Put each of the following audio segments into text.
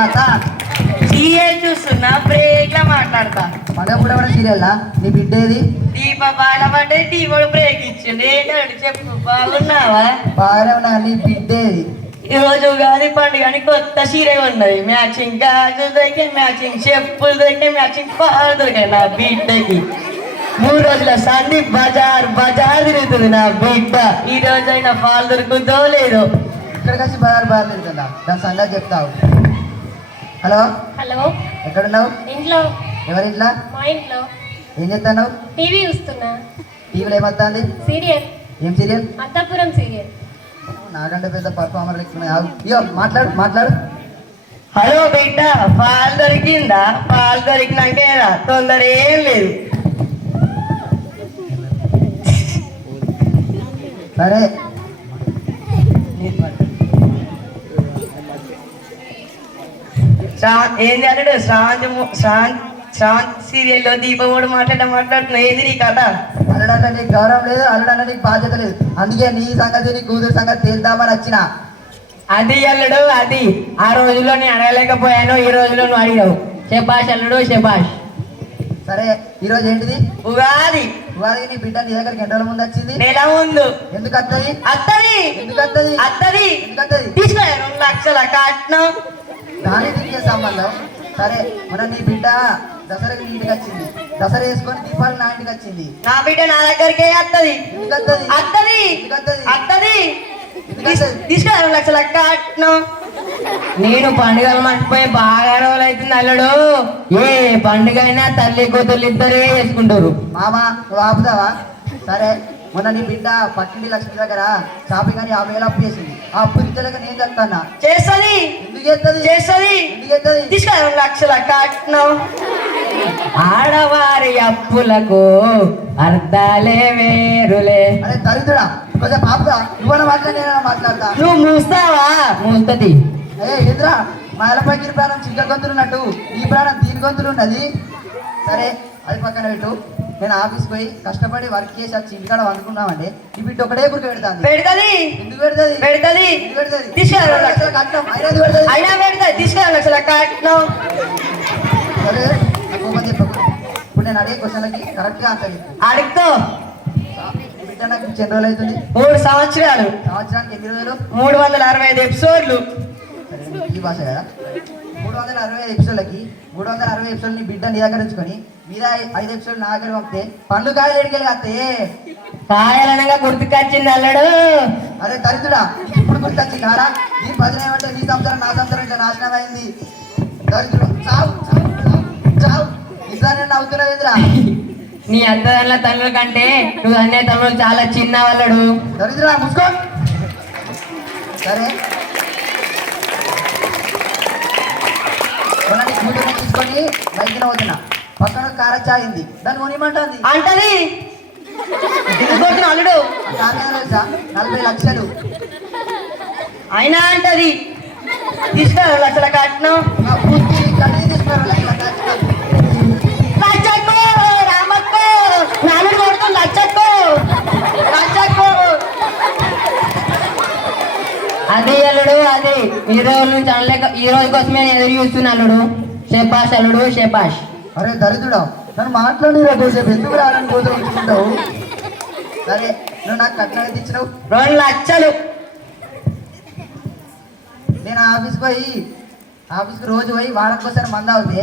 తర్వాత సీరియల్ చూస్తున్నా బ్రేక్ లో మాట్లాడతా. పండుగ కూడా సీరియల్లా నీ బిడ్డేది? దీప బాలమంటే టీవోడు బ్రేక్ ఇచ్చిండు. ఏంటంటే చెప్పు, బాగున్నావా? బాగానే ఉన్నా. నీ బిడ్డేది? ఈ రోజు ఉగాది పండుగ అని కొత్త చీర ఉన్నది. మ్యాచింగ్ గాజులు దొరికాయి, మ్యాచింగ్ చెప్పులు దొరికాయి, మ్యాచింగ్ పాలు దొరికాయి. నా బిడ్డకి 3 రోజుల సంధి బజార్ బజార్ తిరుగుతుంది నా బిడ్డ. ఈ రోజు అయినా పాలు దొరుకుతుందో లేదో. ఇక్కడికి వచ్చి బజార్ తిరుగుతుందా? దాని సంగతి చెప్తావు. హలో హలో, ఎక్కడున్నావు? ఇంట్లో. ఎవరింట్లో? మా ఇంట్లో. ఏం చేస్తున్నావు? టీవీ చూస్తున్నా. టీవీలో ఏమొస్తుంది? సీరియల్. ఏం సీరియల్? అంతఃపురం సీరియల్. నాకంటే పెద్ద పర్ఫార్మర్ లెక్కున్నాయి. ఇయో మాట్లాడు మాట్లాడు. హలో బిడ్డ, పాలు దొరికిందా? పాలు దొరికినాకేరా, తొందర ఏం లేదు. సరే ఏంది అన్నాడు? శ్రావంత్ సీరియల్లో దీపముడు మాట్లాడుతున్నా. ఏది నీ కథ? అల్లుడంటే నీకు గౌరవం లేదు, అల్లుడంటే నీకు బాధ్యత లేదు. అందుకే నీ సంగతి నీ కూతురు సంగతి తేల్దామని వచ్చిన. అది అల్లుడు, అది ఆ రోజుల్లో నేను అడగలేకపోయాను, ఈ రోజులో నువ్వు అడిగావు. శబాష్ అల్లుడు, శబాష్. సరే ఈరోజు ఏంటిది? ఉగాది. ఉగాదికి నీ బిడ్డ నీ దగ్గరికి ఎన్ని రోజుల ముందు వచ్చింది? నెల ముందు. ఎందుకు వస్తుంది? అత్తది. ఎందుకు వస్తుంది? అత్తది. ఎందుకు వస్తుంది? తీసుకో 2 లక్షల కట్నం. దానికి దీనికి సంబంధం. సరే మన నీ బిడ్డ దసరాకి నీ ఇంటికి వచ్చింది, దసరా వేసుకొని దీపావళి నా ఇంటికి వచ్చింది. నా బిడ్డ నా దగ్గరికే అత్తది. ఎందుకు వస్తుంది? అత్తది. ఎందుకు వస్తుంది? అత్తది. ఎందుకు వస్తుంది? తీసుకో 2 లక్షల కట్నం. నేను పండుగలు మర్చిపోయి బాగా రోజులు అవుతుంది అల్లుడు. ఏ పండుగ అయినా తల్లి కూతురు ఇద్దరే చేసుకుంటారు. మామా నువ్వు ఆపుతావా? సరే మొన్న నీ బిడ్డ పట్టింటి లక్ష్మి దగ్గర షాపింగ్ అని 50,000 అప్పు చేసింది. ఆ అప్పు ఇచ్చలేక నేను చెప్తానా? చేస్తుంది. ఎందుకు చేస్తుంది? చేస్తుంది. ఎందుకు చేస్తుంది? తీసుకో 2 లక్షల కట్నం. ఆడవారి అప్పులకు అర్థాలే వేరులే. అరే దరిద్రుడా, కొంచెం ఆపుతా. నువ్వన్నా మాట్లాడి నేనన్నా మాట్లాడతా. నువ్వు మూస్తావా? మూస్తది. ఏ ఎదురా మా ఎలపగిరి ప్రాణం చిక్క గొంతులు ఉన్నట్టు ఈ ప్రాణం దీని గొంతులు ఉన్నది. సరే అది పక్కన పెట్టు. నేను ఆఫీస్కి పోయి కష్టపడి వర్క్ చేసి వచ్చి ఇంటికాడ వండుకున్నామండి. ఈ బిడ్డ ఒకటే గురికి పెడతాను. పెడతది. ఎందుకు పెడతది? పెడతది. ఎందుకు పెడతది? తీసుకో 2 లక్షల కట్నం అయినది పెడతది. అయినా పెడతది. తీసుకో 2 లక్షల కట్నం. సరే నాకు ఓపెన్ చెప్పకు. ఇప్పుడు నేను అడిగే క్వశ్చన్లకి కరెక్ట్గా ఆన్సర్ చెప్పు. అడుక్కో. ఈ బిడ్డ నాకు ఎన్ని రోజులు అవుతుంది? 3 సంవత్సరాలు. సంవత్సరానికి ఎన్ని రోజులు? 365 ఎపిసోడ్లు. సరే ఈ భాష కదా. 365 ఎపిసోడ్లకి 360 ఎపిసోడ్ నీ బిడ్డ నీ దగ్గర ఉంచుకొని మీద 5 ఎపిసోడ్ నా దగ్గర పంపితే పండ్లు కాయలు ఎడికెళ్ళి వస్తే కాయాలనగా గుర్తుకొచ్చింది అల్లడు. అరే దరిద్రుడా, ఇప్పుడు గుర్తొచ్చింది ఆరా? నీ భజన ఏమంటే నీ సంవత్సరం నా సంవత్సరం ఇట్లా నాశనం అయింది. దరిద్రుడు చావు చావు చావు. ఇట్లా నేను నవ్వుతున్నావు ఎదురా? నీ అత్తదల్ల తల్లుల కంటే నువ్వు అన్నే తమ్ముడు చాలా చిన్న వాళ్ళడు. దరిద్రుడా ముసుకో. సరే మొన్న నీ కూతురుని తీసుకొని బయటనే అవుతున్నా. పక్కన కారచ్చా అయింది, దాన్ని కొనిమంటుంది. అంటది. ఎందుకు అల్లుడు? కారణం తెలుసా? 40 లక్షలు. అయినా అంటది. తీసుకో 2 లక్షల కట్నం. నా పూర్తి కన్నీ తీసుకున్నారు. లచ్చక్కో, రామక్కో, నాలుగు కొడుతూ లచ్చక్కో, లచ్చక్కో. అది అల్లుడు, అది ఈ రోజు నుంచి అనలేక ఈ రోజు కోసమే నేను ఎదురు చూస్తున్నా అల్లుడు. శబాష్ అల్లుడు, శబాష్. అరే దరిద్రుడా, నన్ను మాట్లాడిరా కోసేపు. ఎందుకు రానని కూతురు ఉంచుకుంటావు? సరే నువ్వు నాకు కట్నం ఎంత ఇచ్చినావు? 2 లక్షలు. నేను ఆఫీస్కి రోజు పోయి వాడకోసారి మంద అవుతే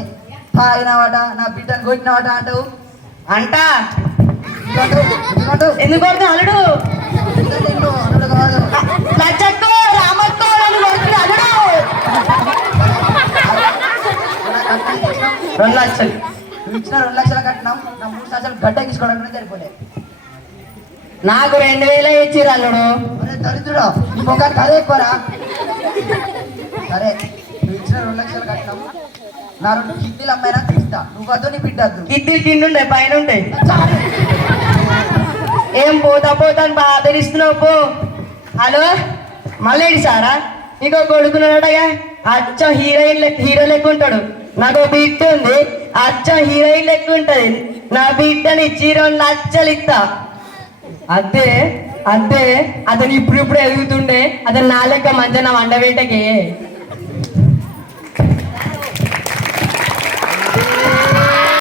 తాగినవాట నా బిడ్డను కొట్టినవాట అంటావు. అంటా. ఎందుకంటావు? ఎందుకు కొడుతున్నా అల్లుడు? ఎందుకంటే నిన్ను అల్లుడు కాదు. లచ్చక్కో, రామక్కో, నన్ను కొడుతున్నా అల్లుడు. 2 లక్షలు. నువ్వు ఇచ్చిన 2 లక్షల కట్నం నా 3 సంవత్సరాలు గడ్డ తీసుకోవడానికి సరిపోలే. నాకు 2000 ఇచ్చిర్రు అల్లుడు. అరే దరిద్రుడా, నీ ముఖానికి అదే ఎక్కువరా. సరే నువ్వు ఇచ్చిన 2 లక్షల కట్నం నా 2 కిడ్నీలు అమ్మాయినా తీస్తా. నువ్వు వద్దు, నీ బిడ్డ వద్దు. కిడ్నీలు కిండుండే పైన ఉంటాయి. ఏం పోతా అని బాగా తెలుస్తున్నావు పో. హలో మళ్ళీ సారా? నీకు కొడుకున్నాడగా, అచ్చం హీరో లెక్క ఉంటాడు. నాకు బిడ్డ ఉంది, అచ్చం హీరోయిన్ లెక్క ఉంటది. నా బిడ్డని ఇచ్చి 2 లక్షలు ఇస్తా. అదే అదే అతను ఇప్పుడు ఎదుగుతుండే, అతను నా లెక్క మంచిగా నా వండవేటకి